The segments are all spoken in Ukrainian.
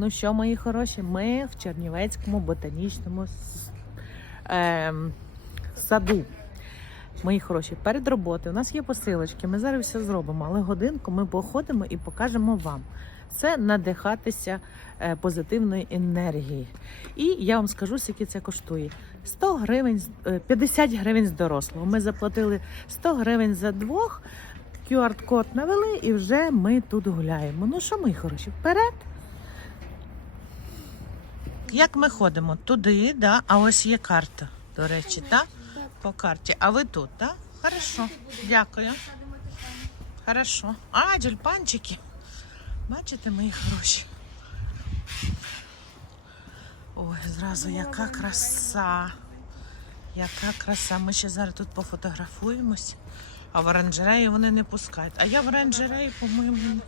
Ну що, мої хороші, ми в Чернівецькому ботанічному ем, саду. Мої хороші, перед роботою у нас є посилочки. Ми зараз все зробимо, але годинку ми походимо і покажемо вам. Це надихатися е, позитивної енергії. І я вам скажу, скільки це коштує. 100 гривень, з- е, 50 гривень з дорослого. Ми заплатили 100 гривень за двох. QR-код навели і вже ми тут гуляємо. Ну що, мої хороші, вперед. Як ми ходимо? Туди, да? а ось є карта, до речі, так? По карті. А ви тут, так? Хорошо. Дякую. Хорошо. А, джульпанчики. Бачите, мої хороші. Ой, зразу яка краса. Яка краса. Ми ще зараз тут пофотографуємось, а в оранжереї вони не пускають. А я в оранжереї, по-моєму.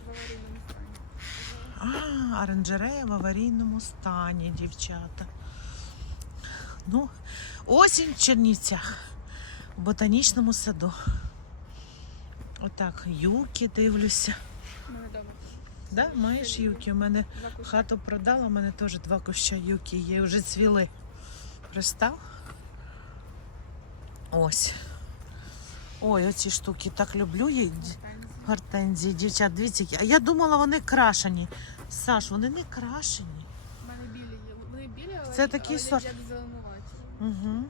А, оранжерея в аварійному стані, дівчата. Ну, осінь в Чернівцях, в ботанічному саду. Отак, юки дивлюся. Да, маєш юки? У мене хату продала, у мене теж два куща юки є, вже цвіли. Пристав? Ось. Ой, оці штуки так люблю їх. Гортензії, дівчат, дивіться, які. А я думала, вони крашені. Саш, вони не крашені. У мене білі. Вони білі, але, Це такий але сорт. як зеленуваті. Угу.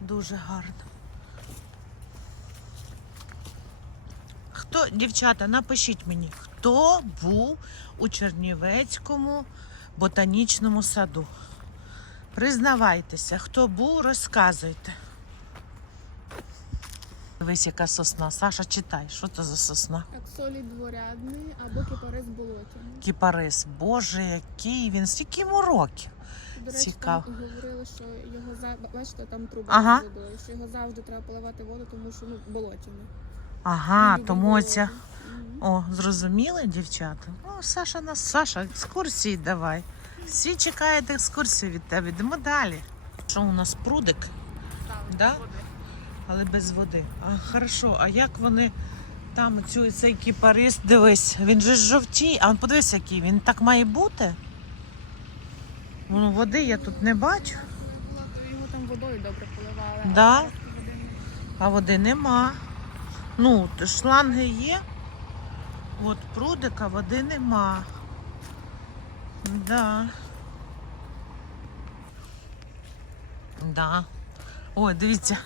Дуже гарно. Хто, дівчата, напишіть мені, хто був у Чернівецькому ботанічному саду? Признавайтеся, хто був, розказуйте. Дивись, яка сосна. Саша, читай, що це за сосна? Аксолі дворядний або кипарис болотяний. Кіпарис. Боже, який він, скільки йому років. До речі, Цікаво. там говорили, що його за бачите, там труба Ага. з водою, що його завжди треба поливати воду, тому що ну болотяний. Ага, Він тому любить оця. болото. Мгм. О, зрозуміли, дівчата? О, Саша нас, Саша, екскурсії давай. Всі чекають екскурсію від тебе. Йдемо далі. Що у нас прудик, Да? Але без води. А хорошо, а як вони там цю цей кіпарис, дивись, він же ж жовтій, а подивись, який він так має бути. Ну, води я тут не бачу, Його там водою добре поливали. а Да? а води нема. Ну, шланги є. От прудика, води нема. Да. Да. Ой, дивіться.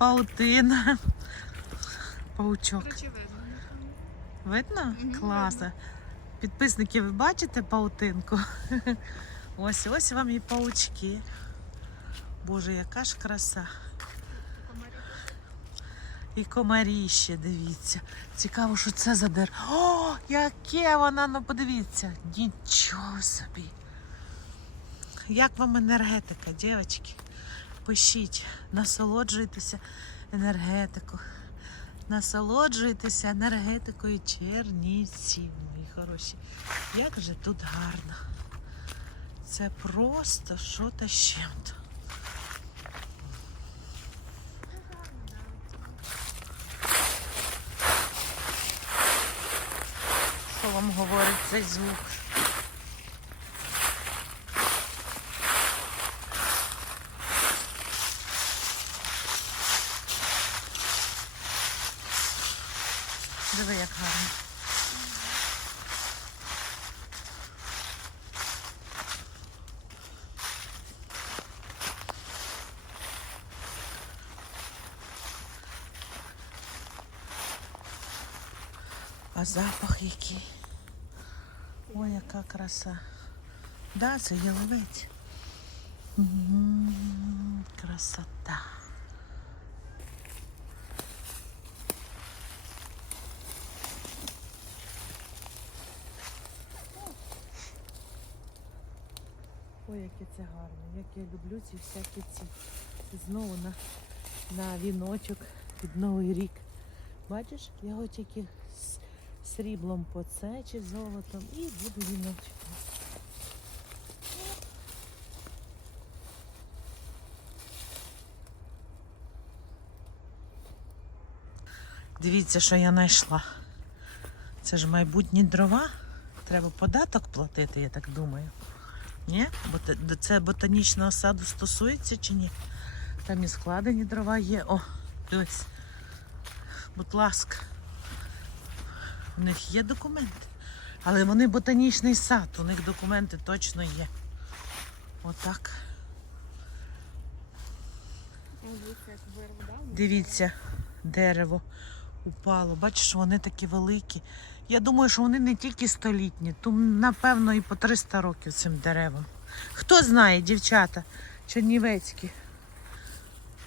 Паутина. Паучок. Видно? Класно. Підписники, ви бачите паутинку? Ось ось вам і паучки. Боже, яка ж краса. І комарі ще, дивіться. Цікаво, що це за дер. О, яке воно, ну подивіться. Нічого собі. Як вам енергетика, дівчатки? Пишіть, насолоджуйтеся енергетику. Насолоджуйтеся енергетикою чернівців, мої хороші. Як же тут гарно. Це просто що та з чим-то. Що вам говорить цей звук? Диви, як гарно. А запах який. Ой, яка краса. Да, це яловець. Красота. Яке це гарно, як я люблю ці всякі ці. Це знову на, на віночок під Новий рік. Бачиш, я його тільки з сріблом по це чи золотом і буду віночок. Дивіться, що я знайшла. Це ж майбутні дрова треба податок платити, я так думаю. Ні? Бо це ботанічного саду стосується чи ні? Там і складені дрова є. О, дивись. Будь ласка. У них є документи. Але вони ботанічний сад, у них документи точно є. Отак. Дивіться, дерево упало. Бачиш, вони такі великі. Я думаю, що вони не тільки столітні, то напевно і по 300 років цим деревам. Хто знає, дівчата, чернівецькі.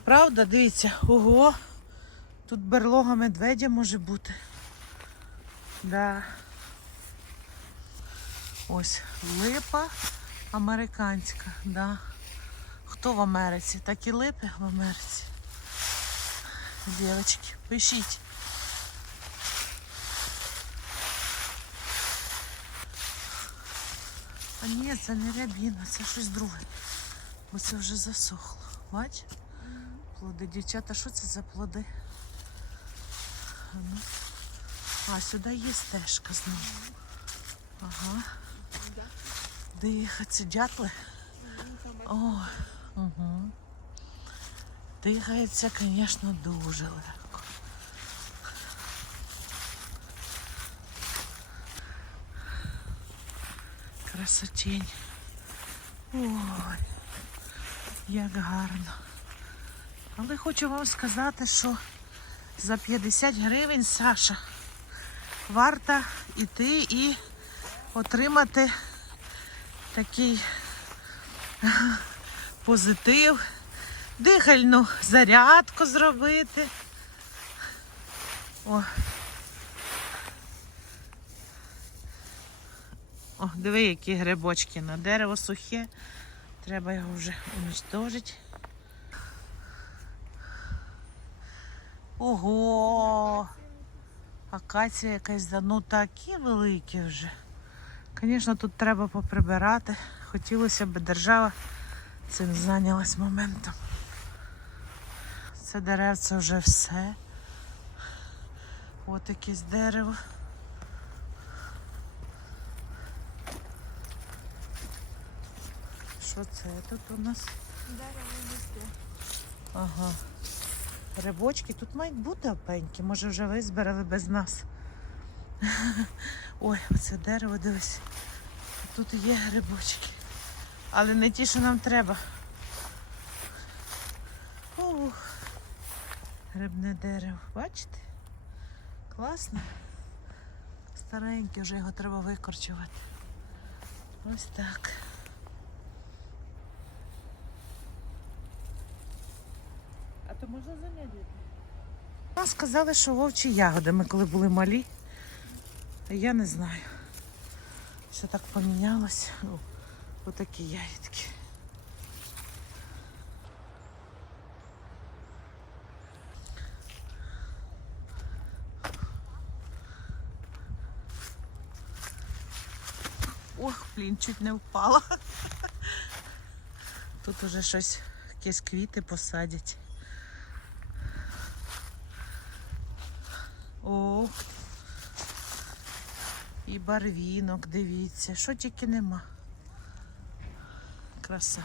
Правда, дивіться, ого, тут берлога медведя може бути. Да. Ось липа американська, да. Хто в Америці? Такі липи в Америці. Дівчатки, пишіть. А ні, це не рябіна, це щось друге. Бо це вже засохло. Бач? Плоди. Дівчата, що це за плоди? А, сюди є стежка знову. Ага. Да. Дихать, це дятли. О, угу. Дихається, звісно, дуже легко. Красотень. Ой, як гарно. Але хочу вам сказати, що за 50 гривень Саша варто йти і отримати такий позитив, дихальну зарядку зробити. О. О, диви, які грибочки на дерево сухе. Треба його вже уничтожити. Ого! Акація якась, ну такі великі вже. Звісно, тут треба поприбирати. Хотілося б держава цим зайнялась моментом. Це деревце вже все. От якесь дерево. Що це тут у нас? Ага. Грибочки тут мають бути опеньки. Може вже визбирали без нас. Ой, оце дерево, дивись. Тут є грибочки. Але не ті, що нам треба. Ух. Грибне дерево. Бачите? Класно. Стареньке, вже його треба викорчувати. Ось так. А то можна замедлити? Нам сказали, що вовчі ягоди. Ми коли були малі. Я не знаю. Що так помінялося. О, отакі ягідки. Ох, блін, чуть не впала. Тут уже щось, якісь квіти посадять. Ох. І барвінок, дивіться, що тільки нема. Краса.